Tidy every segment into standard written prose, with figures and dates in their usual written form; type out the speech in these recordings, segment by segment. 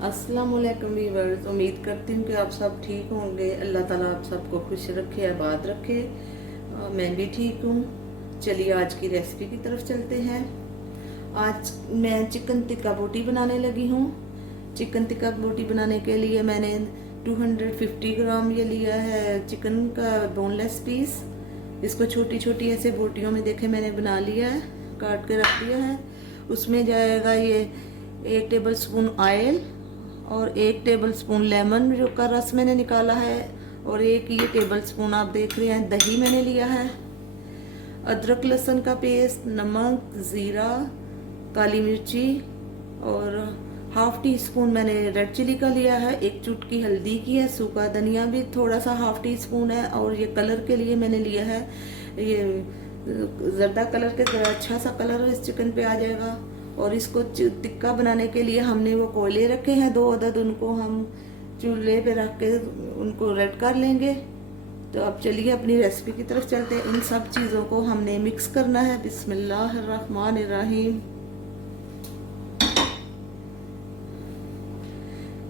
अस्सलाम वालेकुम व्यूअर्स, उम्मीद करती हूँ कि आप सब ठीक होंगे। अल्लाह ताला आप सबको खुश रखे, आबाद रखे। मैं भी ठीक हूँ। चलिए आज की रेसिपी की तरफ चलते हैं। आज मैं चिकन टिक्का बोटी बनाने लगी हूँ। चिकन टिक्का बोटी बनाने के लिए मैंने 250 ग्राम ये लिया है चिकन का बोनलेस पीस। इसको छोटी छोटी ऐसे बोटियों में देखे मैंने बना लिया है, काट के रख दिया है। उसमें जाएगा ये 1 टेबल स्पून ऑयल और 1 टेबल स्पून लेमन जो का रस मैंने निकाला है, और 1 ये टेबल स्पून आप देख रहे हैं दही मैंने लिया है। अदरक लहसुन का पेस्ट, नमक, ज़ीरा, काली मिर्ची और हाफ टी स्पून मैंने रेड चिली का लिया है। 1 चुटकी हल्दी की है। सूखा धनिया भी थोड़ा सा हाफ टी स्पून है। और ये कलर के लिए मैंने लिया है ये जर्दा कलर के, अच्छा सा कलर इस चिकन पे आ जाएगा। और इसको टिक्का बनाने के लिए हमने वो कोयले रखे हैं 2 अदद, उनको हम चूल्हे पे रख के उनको रेड कर लेंगे। तो अब चलिए अपनी रेसिपी की तरफ चलते हैं। इन सब चीज़ों को हमने मिक्स करना है। बिस्मिल्लाहिर्रहमानिर्रहीम।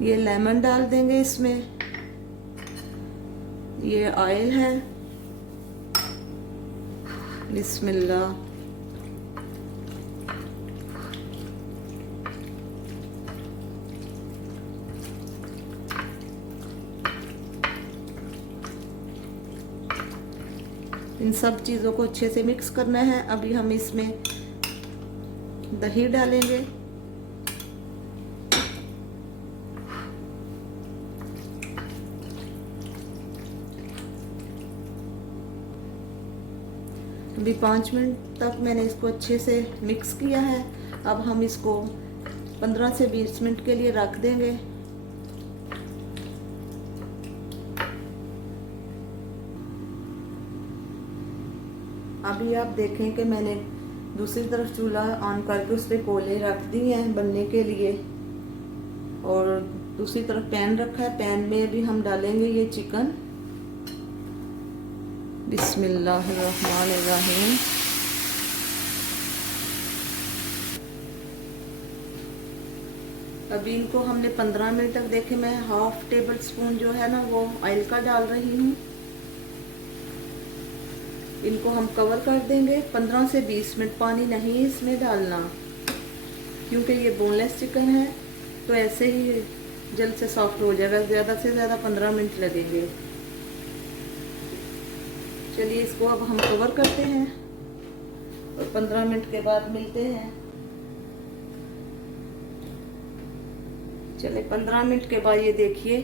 ये लेमन डाल देंगे इसमें। ये ऑयल है। बिस्मिल्लाह। इन सब चीज़ों को अच्छे से मिक्स करना है। अभी हम इसमें दही डालेंगे। अभी 5 मिनट तक मैंने इसको अच्छे से मिक्स किया है। अब हम इसको 15 से 20 मिनट के लिए रख देंगे। अभी आप देखें कि मैंने दूसरी तरफ चूल्हा ऑन करके उस पर कोयले रख दिए हैं बनने के लिए, और दूसरी तरफ पैन रखा है। पैन में भी हम डालेंगे ये चिकन। बिस्मिल्लाहिर्रहमानिर्रहीम। अभी इनको हमने 15 मिनट तक देखे। मैं हाफ टेबल स्पून जो है ना वो ऑयल का डाल रही हूँ। इनको हम कवर कर देंगे 15 से 20 मिनट। पानी नहीं इसमें डालना, क्योंकि ये बोनलेस चिकन है तो ऐसे ही जल्द से सॉफ्ट हो जाएगा। ज़्यादा से ज़्यादा 15 मिनट लगेंगे। चलिए इसको अब हम कवर करते हैं और 15 मिनट के बाद मिलते हैं। चलिए 15 मिनट के बाद ये देखिए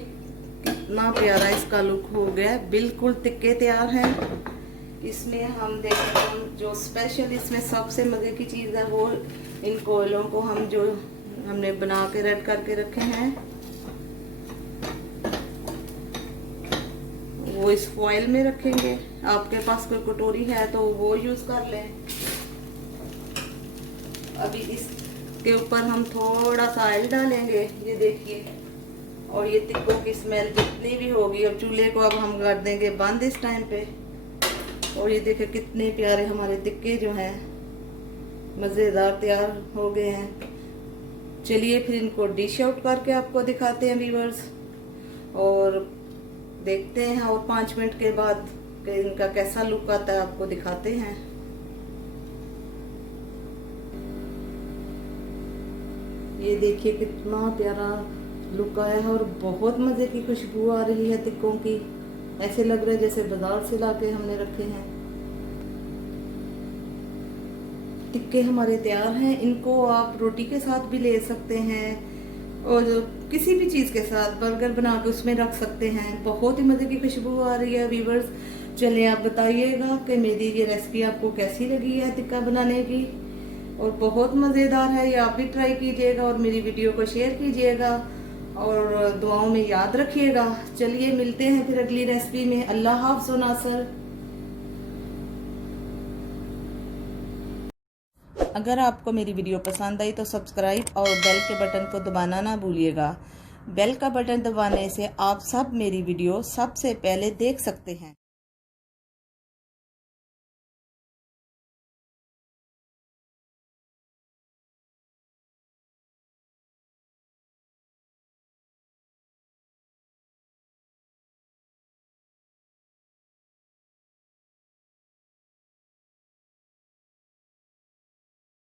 कितना प्यारा इसका लुक हो गया। बिल्कुल टिक्के तैयार हैं। इसमें हम देखते हैं जो स्पेशल इसमें सबसे मज़े की चीज़ है वो इन कोयलों को हम जो हमने बना के रेड करके रखे हैं वो इस फॉइल में रखेंगे। आपके पास कोई कटोरी है तो वो यूज़ कर लें। अभी इसके ऊपर हम थोड़ा सा ऑयल डालेंगे, ये देखिए। और ये टिक्कों की स्मेल जितनी भी होगी, अब चूल्हे को अब हम कर देंगे बंद इस टाइम पे। और ये देखिए कितने प्यारे हमारे टिक्के जो हैं मज़ेदार तैयार हो गए हैं। चलिए फिर इनको डिश आउट करके आपको दिखाते हैं व्यूअर्स, और देखते हैं और 5 मिनट के बाद कि इनका कैसा लुक आता है आपको दिखाते हैं। ये देखिए कितना प्यारा लुक आया है और बहुत मज़े की खुशबू आ रही है टिक्कों की। ऐसे लग रहा है जैसे बाजार से लाके हमने रखे हैं। टिक्के हमारे तैयार हैं। इनको आप रोटी के साथ भी ले सकते हैं और किसी भी चीज़ के साथ बर्गर बना के उसमें रख सकते हैं। बहुत ही मज़े की खुशबू आ रही है व्यूअर्स। चलिए आप बताइएगा कि मेरी ये रेसिपी आपको कैसी लगी है टिक्का बनाने की, और बहुत मज़ेदार है। ये आप भी ट्राई कीजिएगा और मेरी वीडियो को शेयर कीजिएगा और दुआओं में याद रखिएगा। चलिए मिलते हैं फिर अगली रेसिपी में। अल्लाह हाफ़िज़ व नासर। अगर आपको मेरी वीडियो पसंद आई तो सब्सक्राइब और बेल के बटन को दबाना ना भूलिएगा। बेल का बटन दबाने से आप सब मेरी वीडियो सबसे पहले देख सकते हैं।